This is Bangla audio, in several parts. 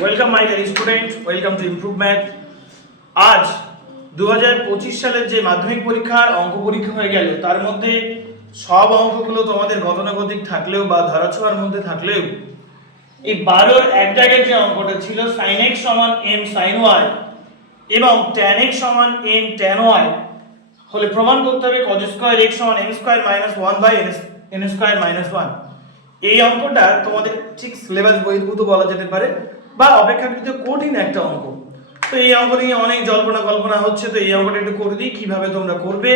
Welcome my dear student, welcome to improve math. আজ 2025 সালের যে মাধ্যমিক পরীক্ষার অঙ্ক পরীক্ষা হয়ে গেল, তার মধ্যে সব অঙ্কগুলো তোমাদের গতানুগতিক থাকলেও বা ধারাছোঁয়ার মধ্যে থাকলেও এই 12 এক জায়গায় যে অঙ্কটা ছিল sin x সমান m sin y এবং tan x সমান n tan y হলে প্রমাণ করতে হবে cos স্কয়ার x সমান m square minus 1 by n square minus 1। এই অঙ্কটা তোমাদের ঠিক সিলেবাস বহির্ভূত বলা যেতে পারে বা অপেক্ষাকৃত কঠিন একটা অঙ্ক। তো এই অঙ্ক নিয়ে অনেক জল্পনা কল্পনা হচ্ছে, তো এই অঙ্কটা একটু করে দিই কিভাবে তোমরা করবে,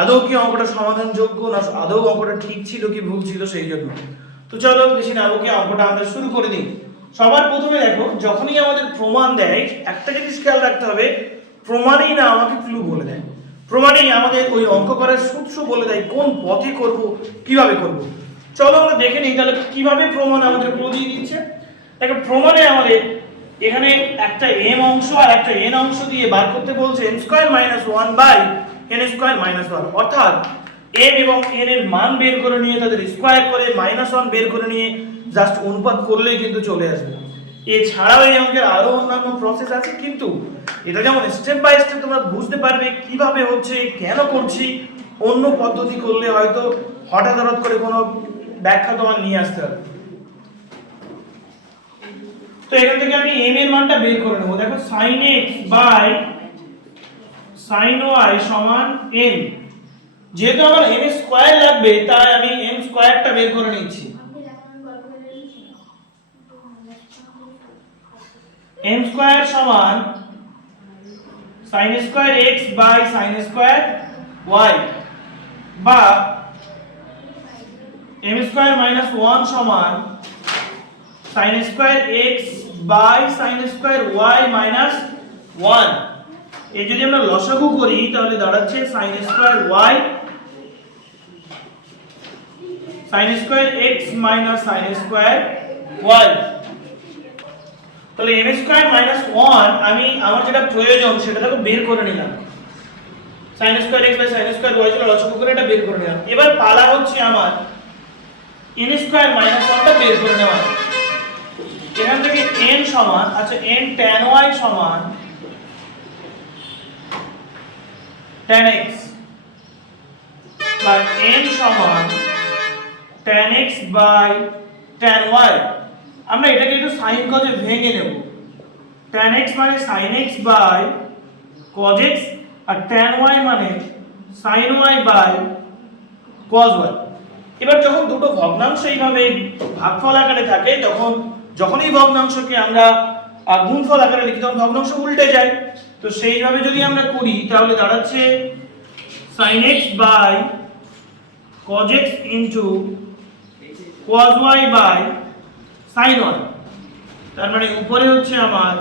আদৌ কি অঙ্কটা সমাধানযোগ্য না আদৌ অঙ্কটা ঠিক ছিল কি ভুল ছিল সেই জন্য। তো চলো বেশি না বকে অঙ্কটা আমরা শুরু করে দিই। সবার প্রথমে দেখো, যখনই আমাদের প্রমাণ দেয় একটা জিনিস খেয়াল রাখতে হবে, প্রমাণই না আমাকে ক্লু বলে দেয়, প্রমাণই আমাদের ওই অঙ্ক করার সূত্র বলে দেয় কোন পথে করব কিভাবে করব। চলো আমরা দেখে নিই তাহলে কিভাবে প্রমাণ আমাদের ক্লু দিয়ে দিচ্ছে। দেখো প্রমাণে আমাদের এখানে একটা m অংশ আর একটা n অংশ দিয়ে বার করতে বলছে m square minus 1 by n square minus 1, অর্থাৎ m এবং n এর মান বের করে নিয়ে তাদের স্কয়ার করে মাইনাস 1 বের করে নিয়ে জাস্ট অনুপাত করলেই কিন্তু চলে আসবে। এছাড়াও এই অঙ্কের আরো অন্যান্য প্রসেস আছে, কিন্তু এটা যেমন স্টেপ বাই স্টেপ তোমরা বুঝতে পারবে কিভাবে হচ্ছে কেন করছি, অন্য পদ্ধতি করলে হয়তো হঠাৎ করে কোনো ব্যাখ্যা তোমার নিয়ে আসতে হবে। তো এখান থেকে আমি m এর মানটা বের করে নেব। দেখো sin x by sin y সমান m, যেহেতু আমার m স্কয়ার লাগবে তাই আমি m স্কয়ারটা বের করে নিচ্ছি। m স্কয়ার সমান sin square x by sin square y বা m স্কয়ার মাইনাস 1 সমান sin square x by sin square y minus 1। এই যদি আমরা লসাগু করি তাহলে দাঁড়াচ্ছে sin square y sin square x minus sin square y। তাহলে m স্কয়ার মাইনাস 1 আমি আমার যেটা প্রয়োজন সেটা দেখো বের করে নিলাম, sin square x by sin square y ছিল লসাগু করে এটা বের করে নিলাম। এবার পালা হচ্ছে আমার n স্কয়ার মাইনাস 1 টা বের করে নেওয়া। এখান থেকে n সমান, আচ্ছা n tan y সমান tan x বা n সমান tan x by tan y। আমরা এটাকে একটু sin cos এ ভেঙে নেব। tan x মানে sin x by cos x আর tan y মানে sin y by cos y। এবার যখন দুটো ভগ্নাংশ এইভাবে ভাগফল আকারে থাকে তখন যখনই ভগ্নাংশকে আমরা গুণফল আকারে লিখি তখন ভগ্নাংশ উল্টে যায়। তো সেইভাবে যদি আমরা করি তাহলে দাঁড়াচ্ছে sin x by cos x into cos y by sin y। তার মানে উপরে হচ্ছে আমার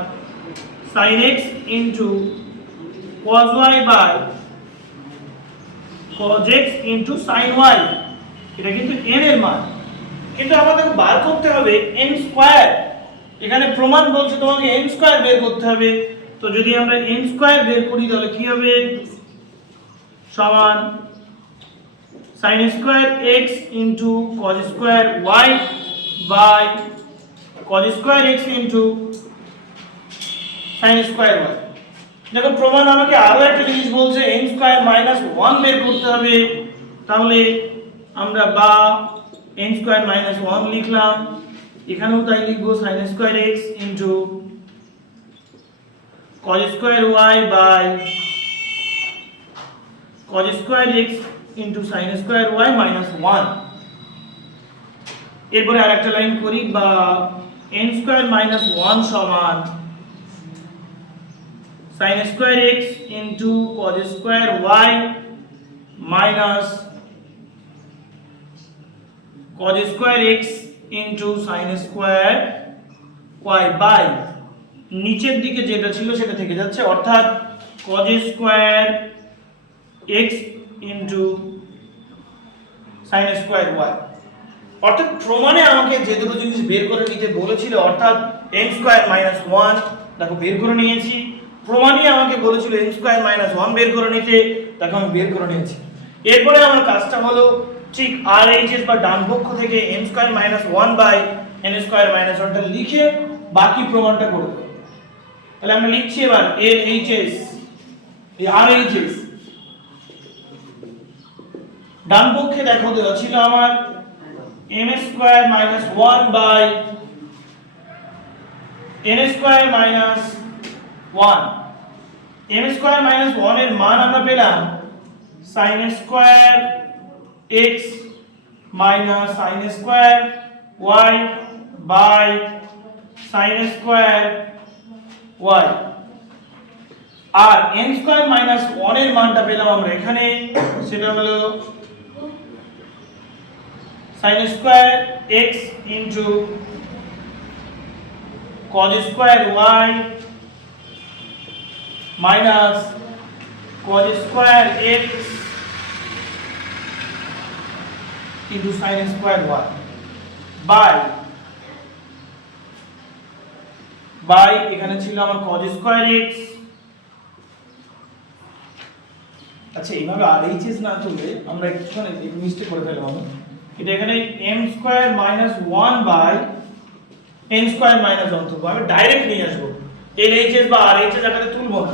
sin x into cos y by cos x into sin y। এটা কিন্তু n এর মান, কিন্তু আমাদের বার করতে হবে n স্কয়ার। এখানে প্রমাণ বলছে তোমাকে n স্কয়ার বের করতে হবে। তো যদি আমরা n স্কয়ার বের করি তাহলে কি হবে, সমান sin square x into cos square y by cos square x into sin square y। দেখো প্রমাণ আমাকে আরো একটা জিনিস বলছে n স্কয়ার মাইনাস 1 বের করতে হবে। তাহলে আমরা বা n স্কয়ার মাইনাস 1 লিখলাম, এখানেও তাই লিখবো sin square x into cos square y by cos square x into sin square y minus 1। এরপরে আরেকটা লাইন করি, বা n স্কয়ার মাইনাস 1 সমান sin square x into cos square y minus cos square x into sin square y by নিচের দিকে যেটা ছিল সেটা থেকে যাচ্ছে, অর্থাৎ cos square x into sin square y। অর্থাৎ প্রমাণে আমাকে যে দুটো জিনিস বের করে নিতে বলেছিল, অর্থাৎ n স্কয়ার মাইনাস 1 দেখো বের করে নিয়েছি, প্রমাণই আমাকে বলেছিল n স্কয়ার মাইনাস 1 বের করে নিতে, দেখো আমি বের করে নিয়েছি। এরপরে আমার কাজটা হলো ঠিক RHS বা ডান পক্ষ থেকে n square minus 1 by n square minus 1 টা লিখে বাকি প্রমাণটা করে দেবো। তাহলে আমরা লিখছি এবার LHS, এই RHS। ডান পক্ষে দেখো দেওয়া ছিল আমার m square minus 1 by n square minus 1। m square minus 1 এর মান আমরা পেলাম sin square x minus sin square y by sin square y। আর n স্কয়ার মাইনাস 1 এর মানটা পেলাম আমরা এখানে, সেটা হলো sin square x into cos square y minus cos square x into sin square y by এখানে ছিল আমার cos স্কয়ার x। আচ্ছা এইভাবে RHS না তুলে আমরা একটুখানি মিস্টেক করে ফেললাম। এটা এখানে m square minus 1 by n square minus 1 তুলবো, আমি ডাইরেক্ট নিয়ে আসবো, LHS বা RHS আকারে তুলবো না।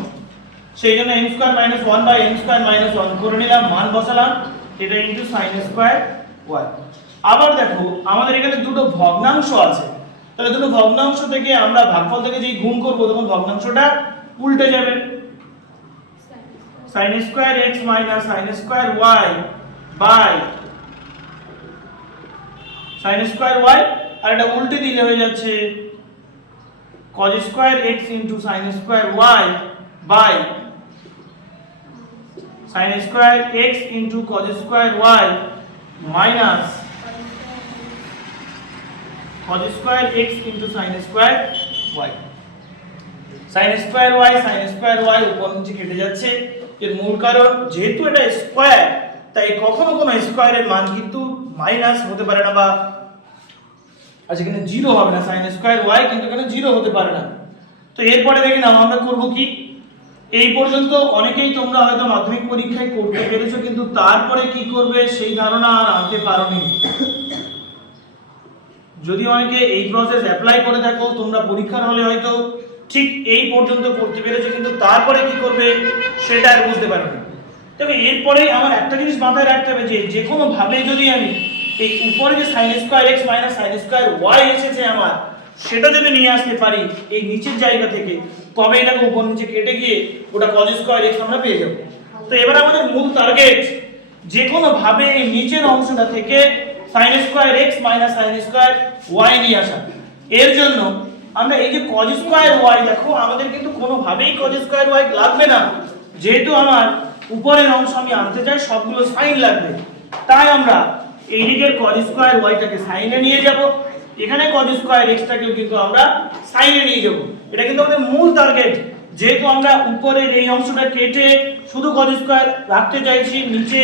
সেই জন্য m square minus 1 by n square minus 1 করে নিলাম, মান বসালাম, এটা ইনটু sin স্কয়ার y। আবার দেখো আমাদের এখানে দুটো ভগ্নাংশ আছে, তাহলে দুটো ভগ্নাংশ থেকে আমরা ভাগফল থেকে যেই গুণ করব তখন ভগ্নাংশটা উল্টে যাবে। sin square x minus sin square y by sin square y, আর এটা উল্টে দিলে হয়ে যাচ্ছে cos square x into sin square y by sin square x into cos square y minus cos square x into sin square y। sin square y উপর নিচে কেটে যাচ্ছে, এর মূল কারণ যেহেতু এটা স্কয়ার তাই কখনো কোনো স্কয়ারের মান কিন্তু মাইনাস হতে পারে না, বা আচ্ছা এখানে 0 হবে না, sin স্কয়ার y কিন্তু এখানে 0 হতে পারে না। তো এরপরে দেখে নাও আমরা করব কি, এই পর্যন্ত অনেকেই তোমরা হয়তো মাধ্যমিক পরীক্ষায় করতে পেরেছো, কিন্তু তারপরে কি করবে সেই ধারণা আর আনতে পারোনি। যদি অনেকে এই প্রসেস অ্যাপ্লাই করে থাকো তোমরা পরীক্ষার হলে হয়তো ঠিক এই পর্যন্ত করতে পেরেছো, কিন্তু তারপরে কি করবে সেটা আর বুঝতে পারোনি। তবে এরপরে আমার একটা জিনিস মাথায় রাখতে হবে যে কোনো ভাবে যদি আমি এই উপরে যে sin square x minus sin square y এসেছে আমার, সেটা যদি নিয়ে আসতে পারি এই নিচের জায়গা থেকে, তবে এটাকে উপর নিচে কেটে গিয়ে ওটা cos স্কয়ার x আমরা পেয়ে যাব। তো এবার আমাদের মূল টার্গেট যে কোনো ভাবে এই নিচের অংশটা থেকে sin square x minus sin square y নিয়ে আসা। এর জন্য আমরা এই যে cos স্কয়ার y, দেখো আমাদের কিন্তু কোনো ভাবেই cos স্কয়ার y লাগবে না, যেহেতু আমার উপরের অংশ আমি আনতে চাই সবগুলো sin লাগবে, তাই আমরা এই দিকের cos স্কয়ার y টাকে sin এ নিয়ে যাব, এখানে cos স্কয়ার x টাকেও কিন্তু আমরা sin এ নিয়ে যাব। এটা কিন্তু আমাদের মূল টার্গেট, যেহেতু আমরা উপরের এই অংশটা কেটে শুধু cos স্কয়ার রাখতে চাইছি, নিচে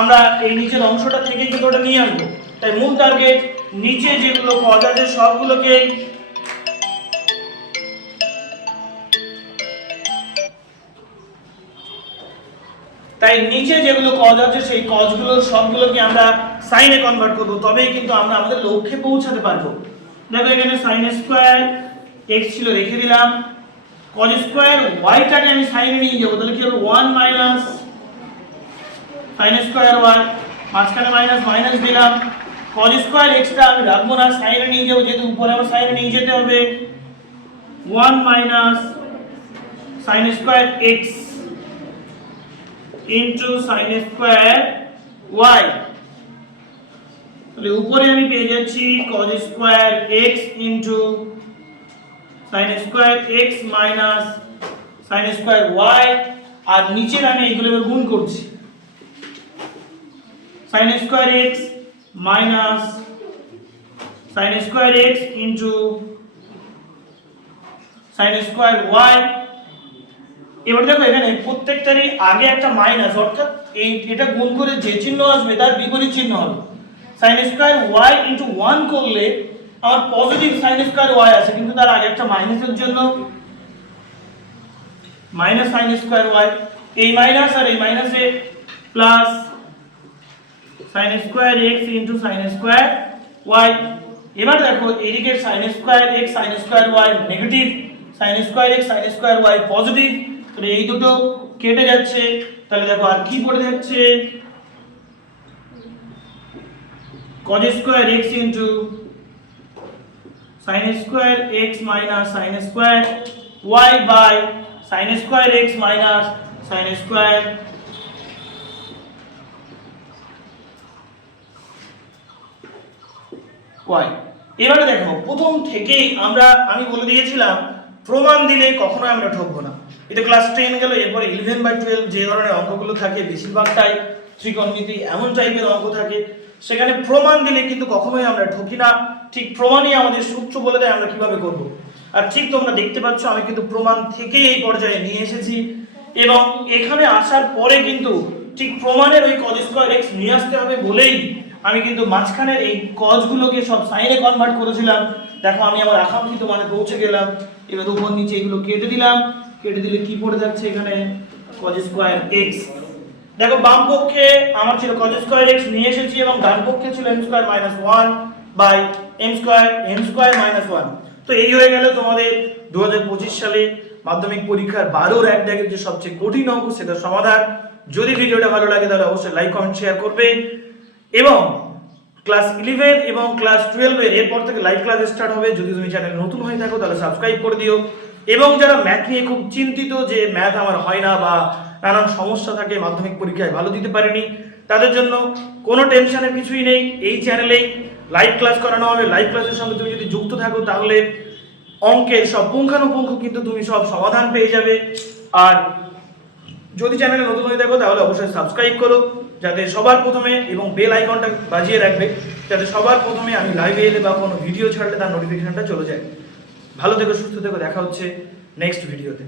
আমরা এই নিচের অংশটা থেকে কিন্তু ওটা নিয়ে আসবো। তাই মূল টার্গেট নিচে যেগুলো cos আছে সবগুলোকে cos আছে সেই cos গুলোর সবগুলোকে আমরা sin এ কনভার্ট করব, তবেই কিন্তু আমরা আমাদের লক্ষ্যে পৌঁছাতে পারবো। দেখো এখানে sin স্কয়ার x ছিল রেখে দিলাম, cos স্কয়ার y টাকে আমি sin এ নিয়ে যাব, তাহলে কি হবে 1 মাইনাস sin স্কয়ার y, মাঝখানে মাইনাস মাইনাস দিলাম, cos স্কয়ার x টা আমি রাখবো না, sin এ নিয়ে যাব, যেহেতু উপরে আমার sin এ নিয়ে যেতে হবে, 1 minus sin square x into sin square y। তাহলে উপরে আমি পেয়ে যাচ্ছি cos square x into sin square x minus sin square y, আর নিচের আমি এগুলো গুণ করছি, sin square x minus sin square x into sin square y। এবার দেখো এখানে প্রত্যেকটারই আগে একটা মাইনাস, অর্থাৎ এটা গুণ করে যে চিহ্ন আসবে তার বিপরীত চিহ্ন হবে। sin স্কয়ার y ইনটু 1 করলে আমার পজিটিভ sin স্কয়ার y আছে, কিন্তু তার আগে একটা মাইনাসের জন্য মাইনাস sin স্কয়ার y, এই মাইনাস আর এই মাইনাসে plus sin square x into sin square y। এবার দেখো এদিকে sin square x sin square y negative, sin square x sin square y positive, তাহলে এই দুটো কেটে যাচ্ছে। তাহলে দেখো আর কি পড়ে যাচ্ছে, cos square x into sin square x minus sin square y by sin square x minus sin square y। এবারে দেখো প্রথম থেকেই আমি বলে দিয়েছিলাম প্রমাণ দিলে কখনো আমরা ঠকবো না। এটা ক্লাস 10 গেল, এরপরে 11/12 যে ধরনের অঙ্কগুলো থাকে বেশিরভাগটাই ত্রিকোণমিতি এমন টাইপের অঙ্ক থাকে, সেখানে প্রমাণ দিলে কিন্তু কখনোই আমরা ঠকি না। ঠিক প্রমাণই আমাদের সূত্র বলে দেয় আমরা কিভাবে করব। আর ঠিক তোমরা দেখতে পাচ্ছ আমি কিন্তু প্রমাণ থেকেই এই পর্যায়ে নিয়ে এসেছি, এবং এখানে আসার পরে কিন্তু ঠিক প্রমাণের ওই cos স্কয়ার x নিয়ে আসতে হবে বলেই আমি কিন্তু মাঝখানের এই কজগুলোকে সব সাইনে কনভার্ট করেছিলাম। দেখো আমি আমার আকাঙ্ক্ষিত মানে পৌঁছে গেলাম। এবার উপর নিচে এগুলো কেটে দিলাম, কেটে দিলে কি পড়ে যাচ্ছে এখানে cos স্কয়ার x। দেখো বাম পক্ষে আমার ছিল cos স্কয়ার x নিয়ে এসেছি, এবং ডান পক্ষে ছিল m square minus 1 by m square minus 1। তো এই হয়ে গেল তোমাদের 2025 সালে মাধ্যমিক পরীক্ষার 12 এক দাগের যে সবচেয়ে কঠিন অঙ্ক সেটা সমাধান। যদি ভিডিওটা ভালো লাগে তাহলে অবশ্যই লাইক কমেন্ট শেয়ার করবে, এবং ক্লাস 11 এবং ক্লাস 12 এর এরপর থেকে লাইভ ক্লাস স্টার্ট হবে। যদি তুমি চ্যানেল নতুন হয়ে থাকো তাহলে সাবস্ক্রাইব করে দিও, এবং যারা ম্যাথ নিয়ে খুব চিন্তিত যে ম্যাথ আমার হয় না বা নানান সমস্যা থাকে, মাধ্যমিক পরীক্ষায় ভালো দিতে পারেনি, তাদের জন্য কোনো টেনশনের কিছুই নেই। এই চ্যানেলেই লাইভ ক্লাস করানো হবে। লাইভ ক্লাসের সঙ্গে তুমি যদি যুক্ত থাকো তাহলে অঙ্কের সব পুঙ্খানুপুঙ্খ কিন্তু তুমি সব সমাধান পেয়ে যাবে। আর যদি চ্যানেলে নতুন হয়ে থাকো তাহলে অবশ্যই সাবস্ক্রাইব করো, যাতে সবার প্রথমে, এবং বেল আইকনটা বাজিয়ে রাখবে যাতে সবার প্রথমে আমি লাইভে এলে বা কোনো ভিডিও ছাড়লে তার নোটিফিকেশনটা চলে যায়। ভালো থেকো, সুস্থ থেকো, দেখা হচ্ছে নেক্সট ভিডিওতে।